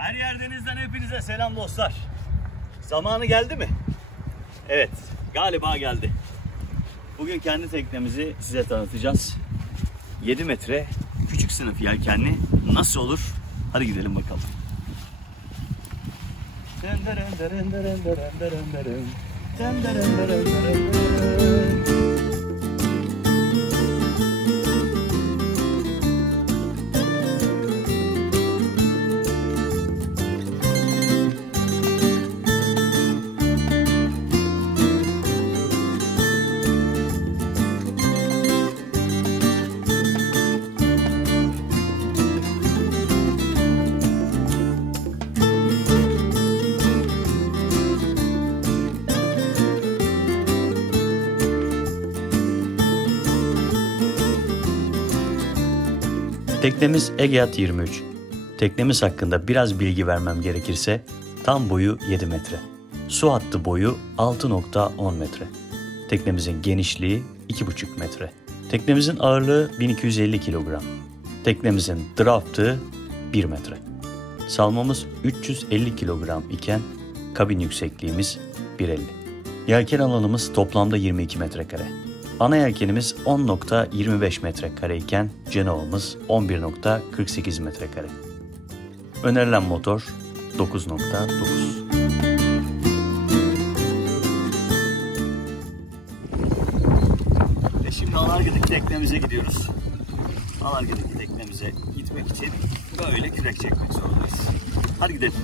Her yer denizden hepinize selam dostlar. Zamanı geldi mi? Evet, galiba geldi. Bugün kendi teknemizi size tanıtacağız. 7 metre küçük sınıf yelkenli nasıl olur? Hadi gidelim bakalım. Teknemiz Egeat 23. Teknemiz hakkında biraz bilgi vermem gerekirse tam boyu 7 metre. Su hattı boyu 6.10 metre. Teknemizin genişliği 2.5 metre. Teknemizin ağırlığı 1250 kilogram. Teknemizin draftı 1 metre. Salmamız 350 kilogram iken kabin yüksekliğimiz 1.50. Yelken alanımız toplamda 22 metrekare. Ana yelkenimiz 10.25 metrekare iken Cenova'mız 11.48 metrekare. Önerilen motor 9.9. Şimdi Alargıdık teknemize gidiyoruz. Alargıdık teknemize gitmek için böyle kürek çekmek zorundayız. Hadi gidelim.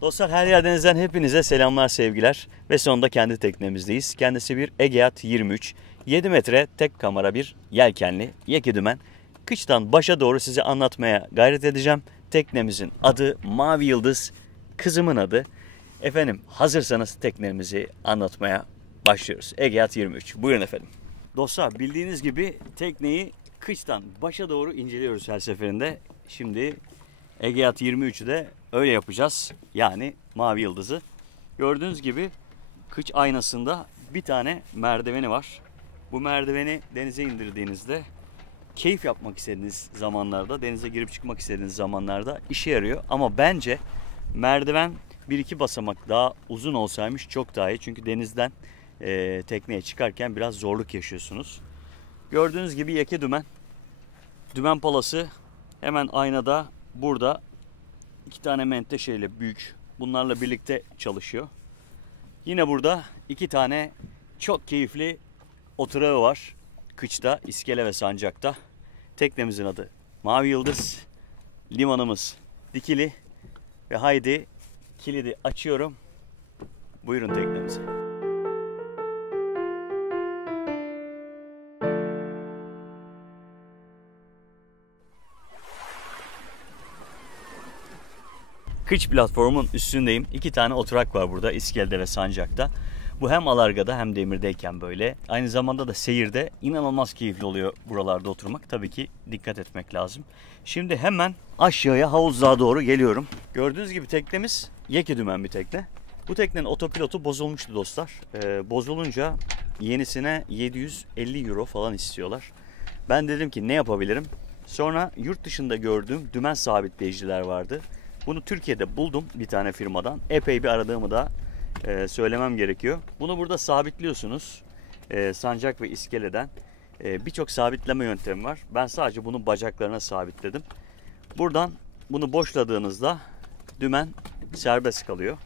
Dostlar, her yer denizden hepinize selamlar, sevgiler ve sonunda kendi teknemizdeyiz. Kendisi bir Egeat 23, 7 metre tek kamera bir yelkenli yeke dümen. Kıçtan başa doğru size anlatmaya gayret edeceğim. Teknemizin adı Mavi Yıldız, kızımın adı. Efendim, hazırsanız teknemizi anlatmaya başlıyoruz. Egeat 23, buyurun efendim. Dostlar, bildiğiniz gibi tekneyi kıçtan başa doğru inceliyoruz her seferinde. Şimdi Egeat 23'ü de öyle yapacağız. Yani Mavi Yıldız'ı. Gördüğünüz gibi kıç aynasında bir tane merdiveni var. Bu merdiveni denize indirdiğinizde keyif yapmak istediğiniz zamanlarda, denize girip çıkmak istediğiniz zamanlarda işe yarıyor. Ama bence merdiven 1-2 basamak daha uzun olsaymış çok daha iyi. Çünkü denizden tekneye çıkarken biraz zorluk yaşıyorsunuz. Gördüğünüz gibi yeke dümen. Dümen palası hemen aynada burada. 2 tane menteşeyle büyük, bunlarla birlikte çalışıyor. Yine burada 2 tane çok keyifli oturağı var. Kıçta, iskele ve sancakta. Teknemizin adı Mavi Yıldız. Limanımız dikili. Ve haydi kilidi açıyorum. Buyurun teknemize. Kıç platformun üstündeyim. 2 tane oturak var burada, iskelede ve sancakta. Bu hem alargada hem demirdeyken böyle. Aynı zamanda da seyirde inanılmaz keyifli oluyor buralarda oturmak. Tabii ki dikkat etmek lazım. Şimdi hemen aşağıya havuzluğa doğru geliyorum. Gördüğünüz gibi teknemiz yeke dümen bir tekne. Bu teknenin otopilotu bozulmuştu dostlar. Bozulunca yenisine 750 euro falan istiyorlar. Ben dedim ki ne yapabilirim? Sonra yurt dışında gördüğüm dümen sabitleyiciler vardı. Bunu Türkiye'de buldum bir tane firmadan. Epey bir aradığımı da söylemem gerekiyor. Bunu burada sabitliyorsunuz. Sancak ve iskeleden. Birçok sabitleme yöntemi var. Ben sadece bunu bacaklarına sabitledim. Buradan bunu boşladığınızda dümen serbest kalıyor.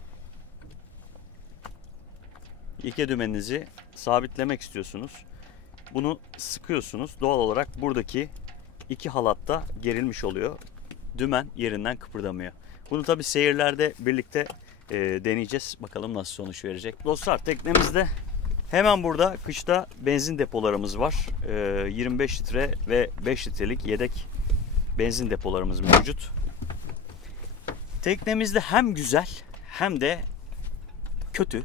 Yeke dümeninizi sabitlemek istiyorsunuz. Bunu sıkıyorsunuz. Doğal olarak buradaki 2 halatta gerilmiş oluyor. Dümen yerinden kıpırdamıyor. Bunu tabi seyirlerde birlikte deneyeceğiz. Bakalım nasıl sonuç verecek. Dostlar, teknemizde hemen burada kışta benzin depolarımız var. 25 litre ve 5 litrelik yedek benzin depolarımız mevcut. Teknemizde hem güzel hem de kötü.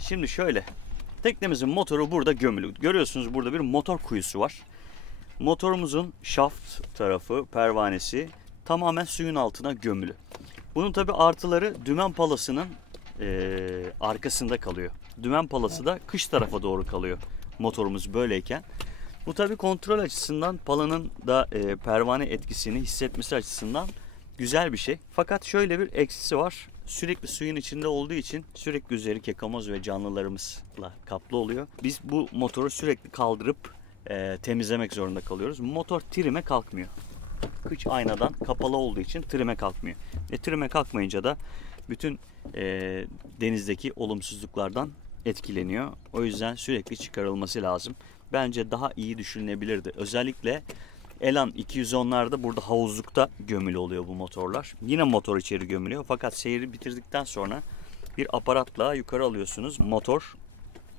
Şimdi şöyle. Teknemizin motoru burada gömülü. Görüyorsunuz burada bir motor kuyusu var. Motorumuzun şaft tarafı, pervanesi tamamen suyun altına gömülü. Bunun tabi artıları dümen palasının arkasında kalıyor. Dümen palası da kış tarafa doğru kalıyor motorumuz böyleyken. Bu tabi kontrol açısından palanın da pervane etkisini hissetmesi açısından güzel bir şey. Fakat şöyle bir eksisi var. Sürekli suyun içinde olduğu için sürekli üzeri kekamoz ve canlılarımızla kaplı oluyor. Biz bu motoru sürekli kaldırıp temizlemek zorunda kalıyoruz. Motor trime kalkmıyor. Kıç aynadan kapalı olduğu için trime kalkmıyor. Trime kalkmayınca da bütün denizdeki olumsuzluklardan etkileniyor. O yüzden sürekli çıkarılması lazım. Bence daha iyi düşünülebilirdi. Özellikle Elan 210'larda burada havuzlukta gömülü oluyor bu motorlar. Yine motor içeri gömülüyor. Fakat seyri bitirdikten sonra bir aparatla yukarı alıyorsunuz. Motor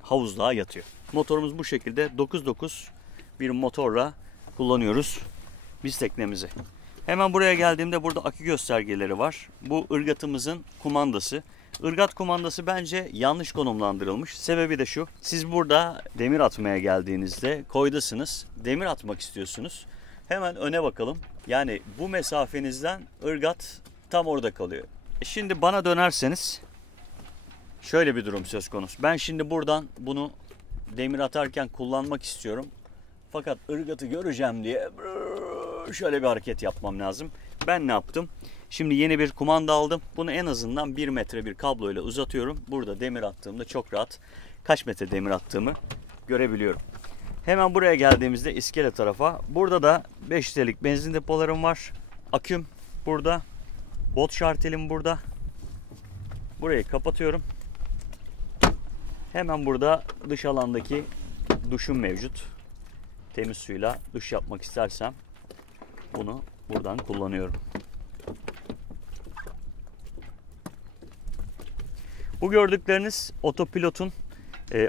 havuzluğa yatıyor. Motorumuz bu şekilde 9.9 bir motorla kullanıyoruz biz teknemizi. Hemen buraya geldiğimde burada akü göstergeleri var. Bu ırgatımızın kumandası. Irgat kumandası bence yanlış konumlandırılmış. Sebebi de şu. Siz burada demir atmaya geldiğinizde koydasınız. Demir atmak istiyorsunuz. Hemen öne bakalım. Yani bu mesafenizden ırgat tam orada kalıyor. Şimdi bana dönerseniz şöyle bir durum söz konusu. Ben şimdi buradan bunu demir atarken kullanmak istiyorum. Fakat ırgatı göreceğim diye şöyle bir hareket yapmam lazım. Ben ne yaptım? Şimdi yeni bir kumanda aldım. Bunu en azından 1 metre bir kabloyla uzatıyorum. Burada demir attığımda çok rahat kaç metre demir attığımı görebiliyorum. Hemen buraya geldiğimizde iskele tarafa. Burada da 5 litrelik benzin depolarım var. Aküm burada. Bot şartelim burada. Burayı kapatıyorum. Hemen burada dış alandaki duşum mevcut. Temiz suyla duş yapmak istersem bunu buradan kullanıyorum. Bu gördükleriniz otopilotun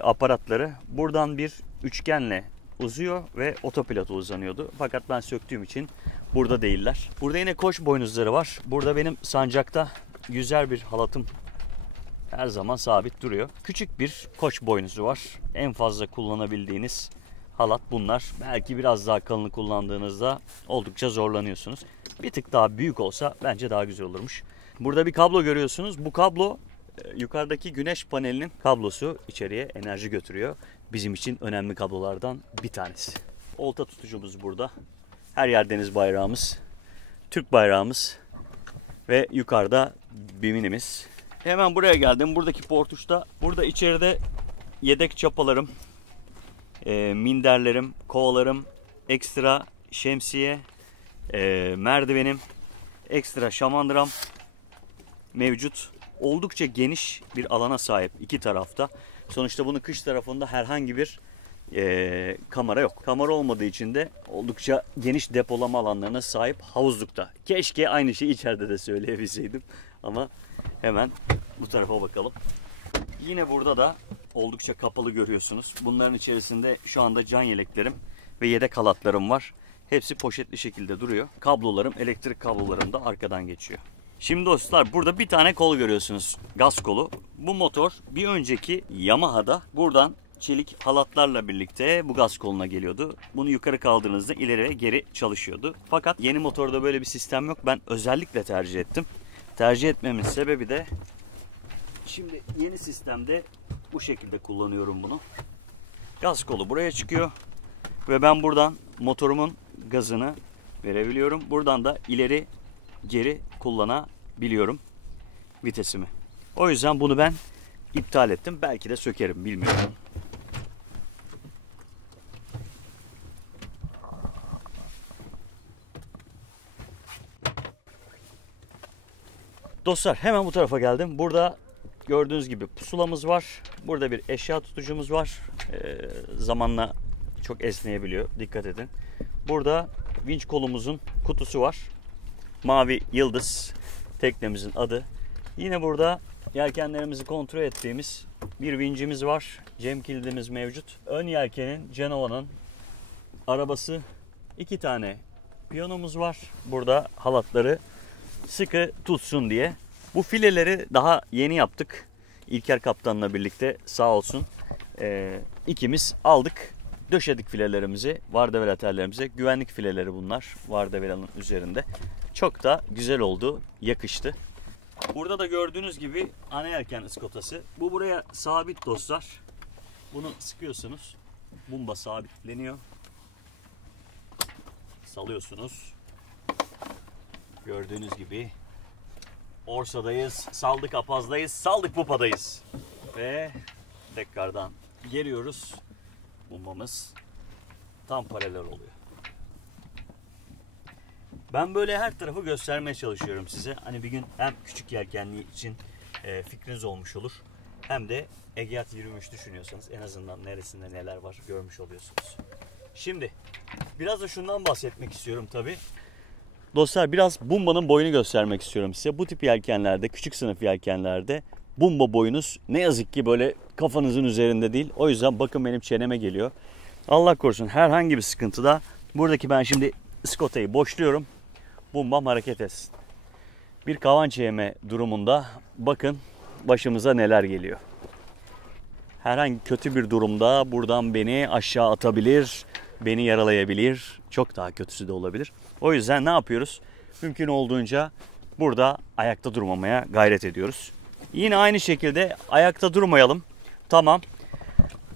aparatları. Buradan bir üçgenle uzuyor ve otopilota uzanıyordu. Fakat ben söktüğüm için burada değiller. Burada yine koç boynuzları var. Burada benim sancakta yüzer bir halatım her zaman sabit duruyor. Küçük bir koç boynuzu var. En fazla kullanabildiğiniz halat bunlar. Belki biraz daha kalını kullandığınızda oldukça zorlanıyorsunuz. Bir tık daha büyük olsa bence daha güzel olurmuş. Burada bir kablo görüyorsunuz. Bu kablo yukarıdaki güneş panelinin kablosu, içeriye enerji götürüyor. Bizim için önemli kablolardan bir tanesi. Olta tutucumuz burada. Her yer deniz bayrağımız, Türk bayrağımız ve yukarıda biminimiz. Hemen buraya geldim. Buradaki portuşta, burada içeride yedek çapalarım, minderlerim, kovalarım, ekstra şemsiye, merdivenim, ekstra şamandıram mevcut. Oldukça geniş bir alana sahip iki tarafta. Sonuçta bunun kış tarafında herhangi bir kamera yok. Kamera olmadığı için de oldukça geniş depolama alanlarına sahip havuzlukta. Keşke aynı şeyi içeride de söyleyebilseydim. Ama hemen bu tarafa bakalım. Yine burada da oldukça kapalı görüyorsunuz. Bunların içerisinde şu anda can yeleklerim ve yedek halatlarım var. Hepsi poşetli şekilde duruyor. Kablolarım, elektrik kablolarım da arkadan geçiyor. Şimdi dostlar burada bir tane kol görüyorsunuz. Gaz kolu. Bu motor bir önceki Yamaha'da buradan çelik halatlarla birlikte bu gaz koluna geliyordu. Bunu yukarı kaldırdığınızda ileri ve geri çalışıyordu. Fakat yeni motorda böyle bir sistem yok. Ben özellikle tercih ettim. Tercih etmemin sebebi de şimdi yeni sistemde bu şekilde kullanıyorum bunu. Gaz kolu buraya çıkıyor ve ben buradan motorumun gazını verebiliyorum. Buradan da ileri geri kullanabiliyorum vitesimi. O yüzden bunu ben iptal ettim. Belki de sökerim, bilmiyorum. Dostlar hemen bu tarafa geldim. Burada gördüğünüz gibi pusulamız var. Burada bir eşya tutucumuz var. Zamanla çok esneyebiliyor. Dikkat edin. Burada vinç kolumuzun kutusu var. Mavi Yıldız teknemizin adı. Yine burada yelkenlerimizi kontrol ettiğimiz bir vincimiz var. Cam kilidimiz mevcut. Ön yelkenin Cenova'nın arabası, 2 tane piyonomuz var. Burada halatları sıkı tutsun diye. Bu fileleri daha yeni yaptık. İlker kaptanla birlikte sağ olsun ikimiz aldık. Döşedik filelerimizi, Vardavela tellerimize. Güvenlik fileleri bunlar Vardavela'nın üzerinde. Çok da güzel oldu, yakıştı. Burada da gördüğünüz gibi ana yelken ıskotası. Bu buraya sabit dostlar. Bunu sıkıyorsunuz. Bumba sabitleniyor. Salıyorsunuz. Gördüğünüz gibi Orsa'dayız, saldık Apaz'dayız, saldık Pupa'dayız. Ve tekrardan geliyoruz. Bumbamız tam paralel oluyor. Ben böyle her tarafı göstermeye çalışıyorum size. Hani bir gün hem küçük yelkenli için fikriniz olmuş olur. Hem de Egeat 23 düşünüyorsanız en azından neresinde neler var görmüş oluyorsunuz. Şimdi biraz da şundan bahsetmek istiyorum tabii. Dostlar biraz bumbanın boyunu göstermek istiyorum size. Bu tip yelkenlerde, küçük sınıf yelkenlerde bumba boyunuz ne yazık ki böyle kafanızın üzerinde değil. O yüzden bakın benim çeneme geliyor. Allah korusun herhangi bir sıkıntıda buradaki ben şimdi ıskotayı boşluyorum. Bumbam hareket etsin. Bir kavanç yeme durumunda bakın başımıza neler geliyor. Herhangi kötü bir durumda buradan beni aşağı atabilir, beni yaralayabilir. Çok daha kötüsü de olabilir. O yüzden ne yapıyoruz? Mümkün olduğunca burada ayakta durmamaya gayret ediyoruz. Yine aynı şekilde ayakta durmayalım. Tamam.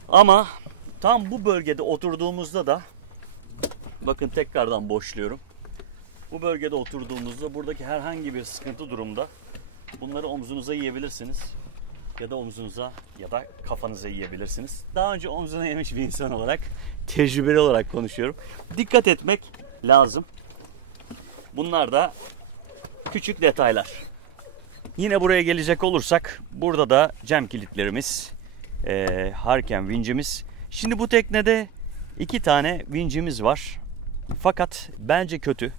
Ama tam bu bölgede oturduğumuzda da bakın tekrardan boşluyorum. Bu bölgede oturduğumuzda buradaki herhangi bir sıkıntı durumda bunları omzunuza yiyebilirsiniz. Ya da omzunuza ya da kafanıza yiyebilirsiniz. Daha önce omzuna yemiş bir insan olarak, tecrübeli olarak konuşuyorum. Dikkat etmek lazım. Bunlar da küçük detaylar. Yine buraya gelecek olursak, burada da cam kilitlerimiz, harken vincimiz. Şimdi bu teknede 2 tane vincimiz var. Fakat bence kötü.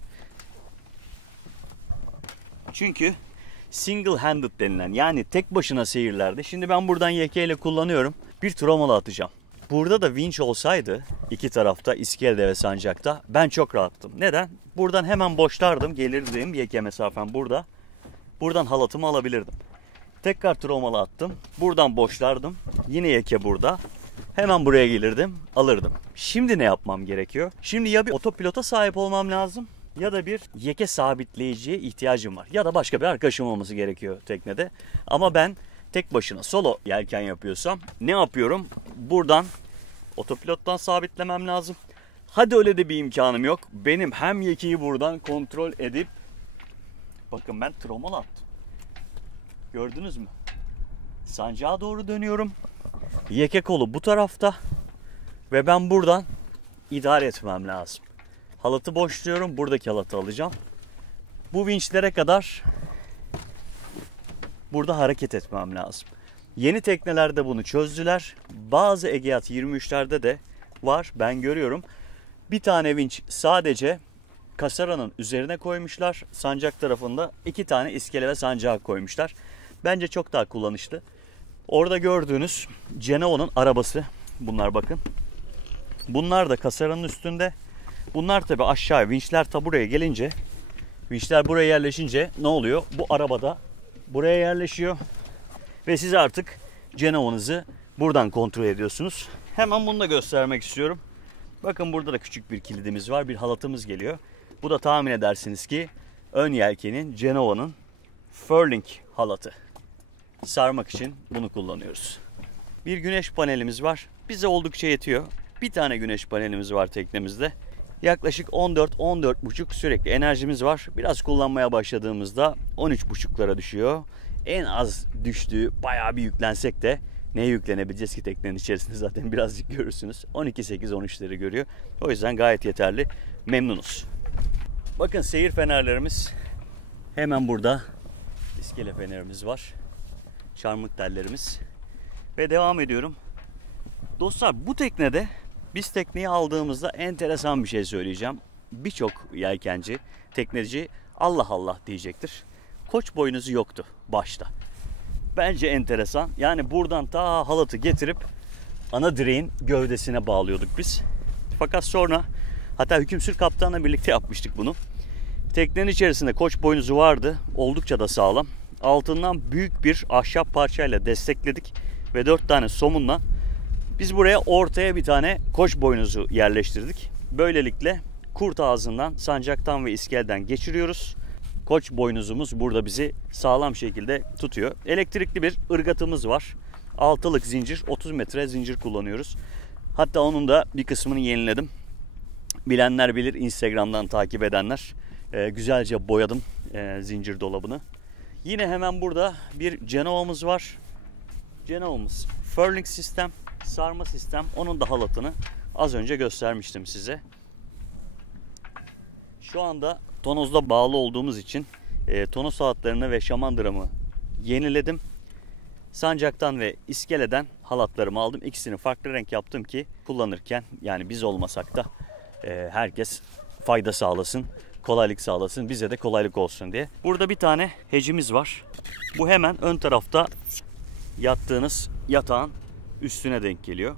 Çünkü single handed denilen yani tek başına seyirlerde. Şimdi ben buradan yekeyle kullanıyorum. Bir tromala atacağım. Burada da vinç olsaydı iki tarafta iskelede ve sancakta ben çok rahattım. Neden? Buradan hemen boşlardım. Gelirdim yeke mesafem burada. Buradan halatımı alabilirdim. Tekrar tromala attım. Buradan boşlardım. Yine yeke burada. Hemen buraya gelirdim. Alırdım. Şimdi ne yapmam gerekiyor? Şimdi ya bir otopilota sahip olmam lazım. Ya da bir yeke sabitleyiciye ihtiyacım var. Ya da başka bir arkadaşım olması gerekiyor teknede. Ama ben tek başına solo yelken yapıyorsam ne yapıyorum? Buradan otopilottan sabitlemem lazım. Hadi öyle de bir imkanım yok. Benim hem yekeyi buradan kontrol edip bakın ben tromol attım. Gördünüz mü? Sancağa doğru dönüyorum. Yeke kolu bu tarafta. Ve ben buradan idare etmem lazım. Halatı boşluyorum. Buradaki halatı alacağım. Bu vinçlere kadar burada hareket etmem lazım. Yeni teknelerde bunu çözdüler. Bazı Egeat 23'lerde de var. Ben görüyorum. Bir tane vinç sadece kasaranın üzerine koymuşlar. Sancak tarafında 2 tane iskele ve sancağı koymuşlar. Bence çok daha kullanışlı. Orada gördüğünüz Genoa'nın arabası. Bunlar bakın. Bunlar da kasaranın üstünde. Bunlar tabi aşağıya vinçler buraya gelince, vinçler buraya yerleşince ne oluyor? Bu arabada buraya yerleşiyor ve siz artık Genoa'nızı buradan kontrol ediyorsunuz. Hemen bunu da göstermek istiyorum. Bakın burada da küçük bir kilidimiz var, bir halatımız geliyor. Bu da tahmin edersiniz ki ön yelkenin Genoa'nın furling halatı. Sarmak için bunu kullanıyoruz. Bir güneş panelimiz var. Bize oldukça yetiyor. Bir tane güneş panelimiz var teknemizde. Yaklaşık 14-14,5 sürekli enerjimiz var. Biraz kullanmaya başladığımızda 13,5'lara düşüyor. En az düştüğü bayağı bir yüklensek de neye yüklenebileceğiz ki teknenin içerisinde zaten birazcık görürsünüz. 12-8-13'leri görüyor. O yüzden gayet yeterli. Memnunuz. Bakın seyir fenerlerimiz hemen burada. İskele fenerimiz var. Çarmık tellerimiz. Ve devam ediyorum. Dostlar bu teknede biz tekneyi aldığımızda enteresan bir şey söyleyeceğim. Birçok yelkenci, tekneci Allah Allah diyecektir. Koç boynuzu yoktu başta. Bence enteresan. Yani buradan ta halatı getirip ana direğin gövdesine bağlıyorduk biz. Fakat sonra hatta hükümsür kaptanla birlikte yapmıştık bunu. Teknenin içerisinde koç boynuzu vardı. Oldukça da sağlam. altından büyük bir ahşap parçayla destekledik ve 4 tane somunla biz buraya ortaya bir tane koç boynuzu yerleştirdik. Böylelikle kurt ağzından, sancaktan ve iskeleden geçiriyoruz. Koç boynuzumuz burada bizi sağlam şekilde tutuyor. Elektrikli bir ırgatımız var. 6'lık zincir, 30 metre zincir kullanıyoruz. Hatta onun da bir kısmını yeniledim. Bilenler bilir, Instagram'dan takip edenler. Güzelce boyadım zincir dolabını. Yine hemen burada bir Cenova'mız var. Cenova'mız furling sistem, sarma sistem. Onun da halatını az önce göstermiştim size. Şu anda tonozda bağlı olduğumuz için tonoz halatlarını ve şamandırımı yeniledim. Sancaktan ve iskeleden halatlarımı aldım. İkisini farklı renk yaptım ki kullanırken, yani biz olmasak da herkes fayda sağlasın, kolaylık sağlasın, bize de kolaylık olsun diye. Burada bir tane hecimiz var. Bu hemen ön tarafta yattığınız yatağın üstüne denk geliyor.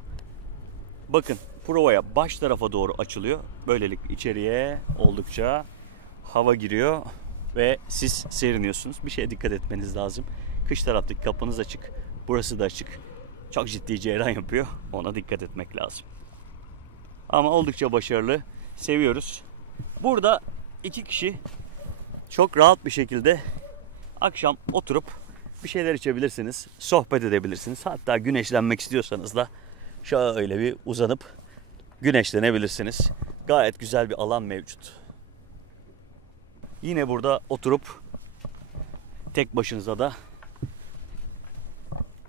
Bakın, provaya baş tarafa doğru açılıyor. Böylelikle içeriye oldukça hava giriyor ve siz seriniyorsunuz. Bir şeye dikkat etmeniz lazım. Kış taraftaki kapınız açık. Burası da açık. Çok ciddi ceyran yapıyor. Ona dikkat etmek lazım. Ama oldukça başarılı. Seviyoruz. Burada 2 kişi çok rahat bir şekilde akşam oturup bir şeyler içebilirsiniz. Sohbet edebilirsiniz. Hatta güneşlenmek istiyorsanız da şöyle bir uzanıp güneşlenebilirsiniz. Gayet güzel bir alan mevcut. Yine burada oturup tek başınıza da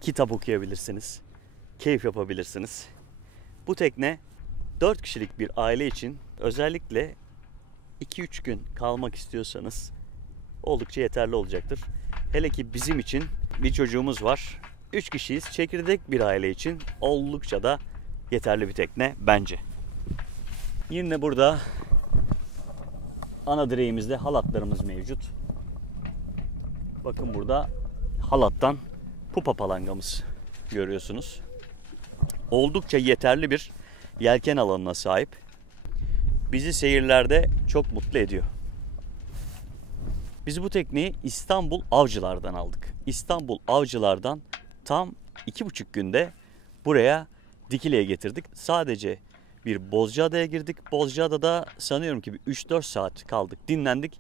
kitap okuyabilirsiniz. Keyif yapabilirsiniz. Bu tekne 4 kişilik bir aile için özellikle 2-3 gün kalmak istiyorsanız oldukça yeterli olacaktır. Hele ki bizim için bir çocuğumuz var. 3 kişiyiz. Çekirdek bir aile için oldukça da yeterli bir tekne bence. Yine burada ana direğimizde halatlarımız mevcut. Bakın burada halattan pupa palangamız görüyorsunuz. Oldukça yeterli bir yelken alanına sahip. Bizi seyirlerde çok mutlu ediyor. Biz bu tekneyi İstanbul Avcılar'dan aldık. İstanbul Avcılar'dan tam 2,5 günde buraya Dikili'ye getirdik. Sadece bir Bozcaada'ya girdik. Bozcaada'da sanıyorum ki 3-4 saat kaldık, dinlendik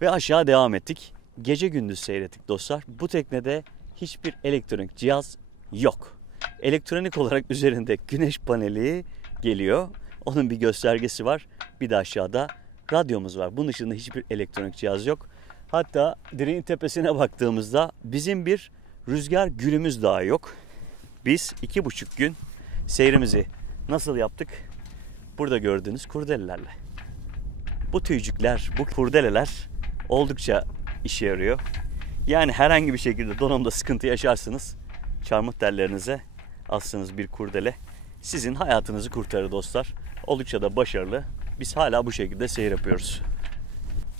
ve aşağı devam ettik. Gece gündüz seyrettik dostlar. Bu teknede hiçbir elektronik cihaz yok. Elektronik olarak üzerinde güneş paneli geliyor. Onun bir göstergesi var. Bir de aşağıda radyomuz var. Bunun dışında hiçbir elektronik cihaz yok. Hatta direğin tepesine baktığımızda bizim bir rüzgar gülümüz daha yok. Biz 2,5 gün seyrimizi nasıl yaptık? Burada gördüğünüz kurdelelerle. Bu tüycükler, bu kurdeleler oldukça işe yarıyor. Yani herhangi bir şekilde donanımda sıkıntı yaşarsınız, çarmıh tellerinize astığınız bir kurdele sizin hayatınızı kurtarır dostlar. Oldukça da başarılı. Biz hala bu şekilde seyir yapıyoruz.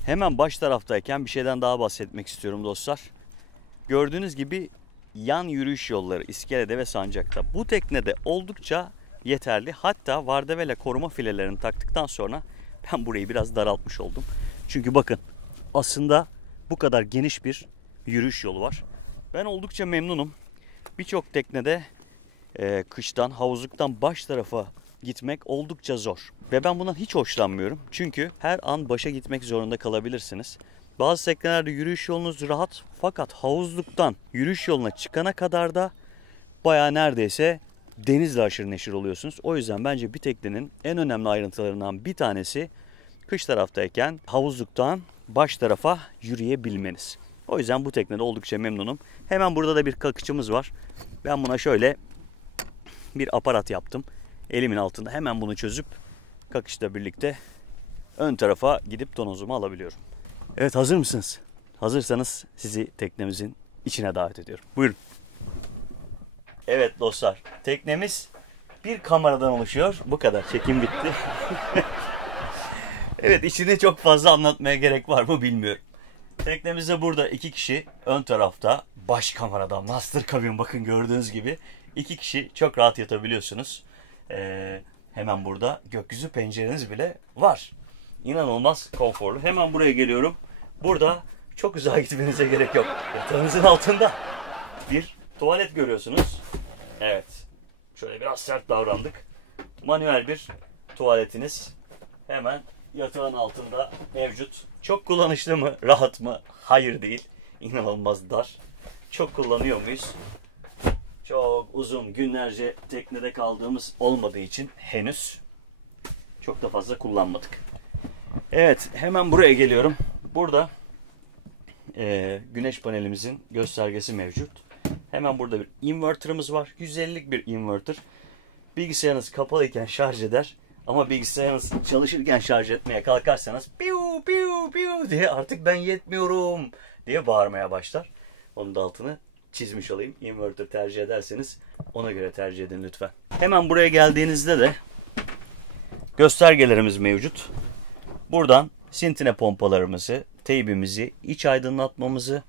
Hemen baş taraftayken bir şeyden daha bahsetmek istiyorum dostlar. Gördüğünüz gibi yan yürüyüş yolları iskelede ve sancakta. Bu teknede oldukça yeterli. Hatta vardevele koruma filelerini taktıktan sonra ben burayı biraz daraltmış oldum. Çünkü bakın, aslında bu kadar geniş bir yürüyüş yolu var. Ben oldukça memnunum. Birçok teknede kıştan, havuzluktan baş tarafa gitmek oldukça zor. Ve ben bundan hiç hoşlanmıyorum. Çünkü her an başa gitmek zorunda kalabilirsiniz. Bazı teknelerde yürüyüş yolunuz rahat. Fakat havuzluktan yürüyüş yoluna çıkana kadar da bayağı neredeyse denizle aşırı neşir oluyorsunuz. O yüzden bence bir teknenin en önemli ayrıntılarından bir tanesi kış taraftayken havuzluktan baş tarafa yürüyebilmeniz. O yüzden bu teknede oldukça memnunum. Hemen burada da bir kakıçımız var. Ben buna şöyle bir aparat yaptım. Elimin altında hemen bunu çözüp kakışla birlikte ön tarafa gidip tonozumu alabiliyorum. Evet, hazır mısınız? Hazırsanız sizi teknemizin içine davet ediyorum. Buyurun. Evet dostlar, teknemiz bir kameradan oluşuyor. Bu kadar, çekim bitti. Evet, içini çok fazla anlatmaya gerek var mı bilmiyorum. Teknemizde burada 2 kişi ön tarafta baş kamerada master cabin, bakın gördüğünüz gibi 2 kişi çok rahat yatabiliyorsunuz. Hemen burada gökyüzü pencereniz bile var. İnanılmaz konforlu. Hemen buraya geliyorum. Burada Çok uzağa gitmenize gerek yok. Yatağınızın altında bir tuvalet görüyorsunuz. Evet. Şöyle biraz sert davrandık. Manuel bir tuvaletiniz hemen yatağın altında mevcut. Çok kullanışlı mı? Rahat mı? Hayır değil. İnanılmaz dar. Çok kullanıyor muyuz? Çok uzun günlerce teknede kaldığımız olmadığı için henüz çok da fazla kullanmadık. Evet, hemen buraya geliyorum. Burada güneş panelimizin göstergesi mevcut. Hemen burada bir inverter'ımız var. 150'lik bir inverter. Bilgisayarınız kapalıyken şarj eder. Ama bilgisayarınız çalışırken şarj etmeye kalkarsanız piu piu piu diye artık ben yetmiyorum diye bağırmaya başlar. Onun da altını çizmiş olayım. Inverter tercih ederseniz ona göre tercih edin lütfen. Hemen buraya geldiğinizde de göstergelerimiz mevcut. Buradan sintine pompalarımızı, teybimizi, iç aydınlatmamızı,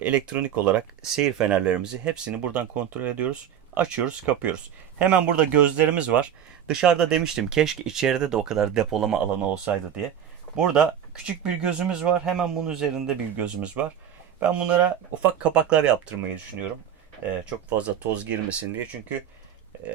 elektronik olarak seyir fenerlerimizi hepsini buradan kontrol ediyoruz. Açıyoruz, kapıyoruz. Hemen burada gözlerimiz var. Dışarıda demiştim keşke içeride de o kadar depolama alanı olsaydı diye. Burada küçük bir gözümüz var. Hemen bunun üzerinde bir gözümüz var. Ben bunlara ufak kapaklar yaptırmayı düşünüyorum. Çok fazla toz girmesin diye. Çünkü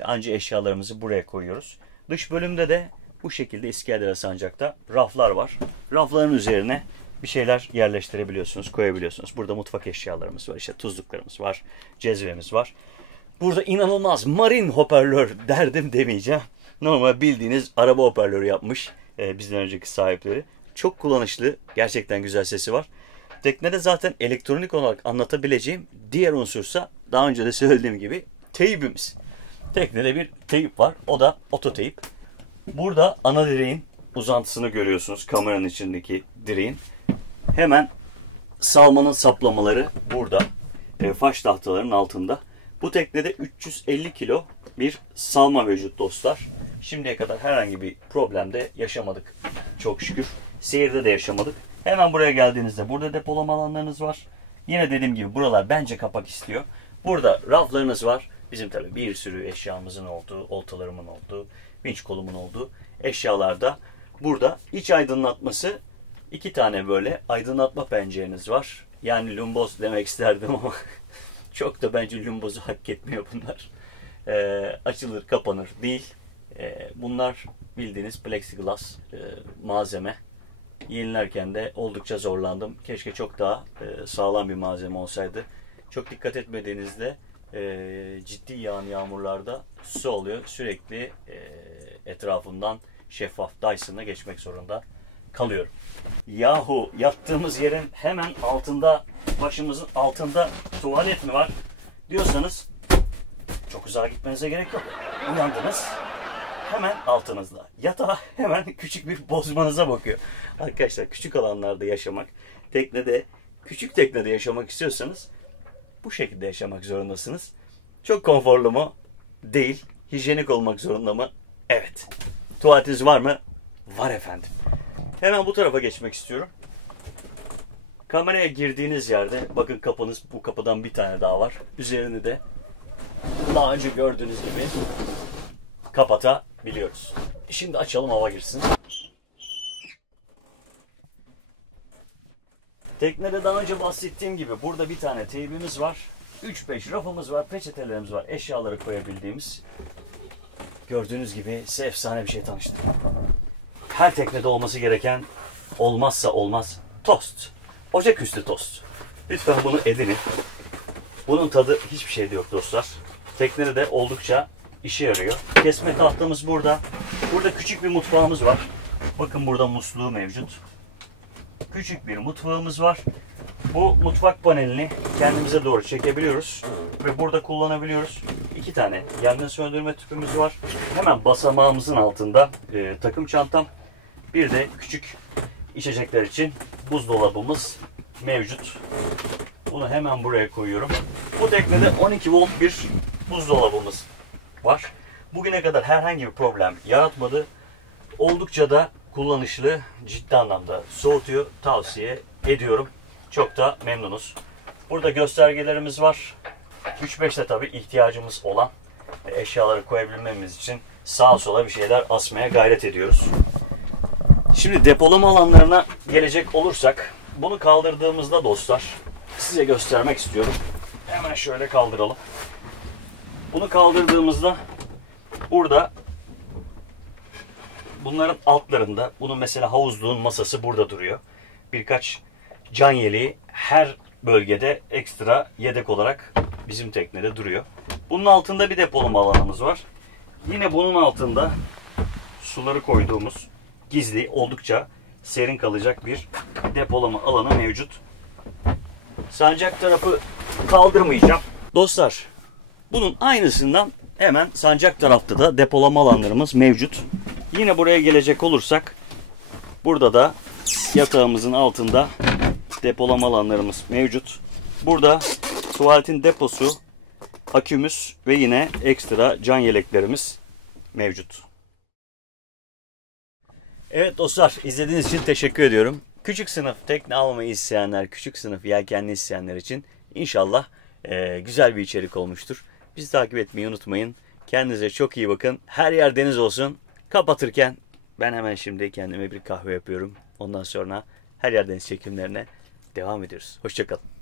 anca eşyalarımızı buraya koyuyoruz. Dış bölümde de bu şekilde İskender Sancak'ta raflar var. Rafların üzerine bir şeyler yerleştirebiliyorsunuz, koyabiliyorsunuz. Burada mutfak eşyalarımız var, işte tuzluklarımız var, cezvemiz var. Burada inanılmaz marin hoparlör derdim demeyeceğim. Normal bildiğiniz araba hoparlörü yapmış bizden önceki sahipleri. Çok kullanışlı, gerçekten güzel sesi var. Teknede zaten elektronik olarak anlatabileceğim diğer unsursa daha önce de söylediğim gibi teybimiz. Teknede bir teyip var, o da ototeyip. Burada ana direğin uzantısını görüyorsunuz, kameranın içindeki direğin. Hemen salmanın saplamaları burada, faş tahtalarının altında. Bu teknede 350 kilo bir salma mevcut dostlar. Şimdiye kadar herhangi bir problemde yaşamadık. Çok şükür. Seyirde de yaşamadık. Hemen buraya geldiğinizde burada depolama alanlarınız var. Yine dediğim gibi buralar bence kapak istiyor. Burada raflarınız var. Bizim tabii bir sürü eşyamızın olduğu, oltalarımın olduğu, vinç kolumun olduğu eşyalarda. Burada iç aydınlatması 2 tane böyle aydınlatma pencereniz var. Yani lumboz demek isterdim ama çok da bence lumbozu hak etmiyor bunlar. Açılır kapanır değil. Bunlar bildiğiniz plexiglass malzeme. Yenilerken de oldukça zorlandım. Keşke çok daha sağlam bir malzeme olsaydı. Çok dikkat etmediğinizde ciddi yağan yağmurlarda su oluyor. Sürekli etrafından şeffaf Dyson'la geçmek zorunda kalıyorum. Yahu yattığımız yerin hemen altında, başımızın altında tuvalet mi var diyorsanız çok uzağa gitmenize gerek yok. Uyandınız, hemen altınızda. Yatağı hemen küçük bir bozmanıza bakıyor. Arkadaşlar küçük alanlarda yaşamak, teknede, küçük teknede yaşamak istiyorsanız bu şekilde yaşamak zorundasınız. Çok konforlu mu? Değil. Hijyenik olmak zorunda mı? Evet. Tuvaletiniz var mı? Var efendim. Hemen bu tarafa geçmek istiyorum. Kameraya girdiğiniz yerde bakın kapınız, bu kapıdan bir tane daha var. Üzerini de daha önce gördüğünüz gibi kapatabiliyoruz. Şimdi açalım, hava girsin. Teknede daha önce bahsettiğim gibi burada bir tane teybimiz var. 3-5 rafımız var, peçetelerimiz var, eşyaları koyabildiğimiz. Gördüğünüz gibi size efsane bir şey tanıştım. Her teknede olması gereken, olmazsa olmaz tost. Ocaküstü tost. Lütfen bunu edinin. Bunun tadı hiçbir şeyde yok dostlar. Teknede de oldukça işe yarıyor. Kesme tahtamız burada. Burada küçük bir mutfağımız var. Bakın burada musluğu mevcut. Küçük bir mutfağımız var. Bu mutfak panelini kendimize doğru çekebiliyoruz. Ve burada kullanabiliyoruz. 2 tane yangın söndürme tüpümüz var. Hemen basamağımızın altında takım çantam. Bir de küçük içecekler için buzdolabımız mevcut. Bunu hemen buraya koyuyorum. Bu teknede 12 volt bir buzdolabımız var. Bugüne kadar herhangi bir problem yaratmadı. Oldukça da kullanışlı, ciddi anlamda soğutuyor. Tavsiye ediyorum. Çok da memnunuz. Burada göstergelerimiz var. 3-5 de tabii ihtiyacımız olan eşyaları koyabilmemiz için sağa sola bir şeyler asmaya gayret ediyoruz. Şimdi depolama alanlarına gelecek olursak bunu kaldırdığımızda dostlar size göstermek istiyorum. Hemen şöyle kaldıralım. Bunu kaldırdığımızda burada bunların altlarında, bunun mesela havuzluğun masası burada duruyor. Birkaç can yeleği her bölgede ekstra yedek olarak bizim teknede duruyor. Bunun altında bir depolama alanımız var. Yine bunun altında suları koyduğumuz gizli, oldukça serin kalacak bir depolama alanı mevcut. Sancak tarafı kaldırmayacağım. Dostlar, bunun aynısından hemen sancak tarafta da depolama alanlarımız mevcut. Yine buraya gelecek olursak burada da yatağımızın altında depolama alanlarımız mevcut. Burada tuvaletin deposu, akümüz ve yine ekstra can yeleklerimiz mevcut. Evet dostlar, izlediğiniz için teşekkür ediyorum. Küçük sınıf tekne almayı isteyenler, küçük sınıf yelkenli isteyenler için inşallah güzel bir içerik olmuştur. Bizi takip etmeyi unutmayın. Kendinize çok iyi bakın. Her yer deniz olsun. Kapatırken ben hemen şimdi kendime bir kahve yapıyorum. Ondan sonra her yer deniz çekimlerine devam ediyoruz. Hoşça kalın.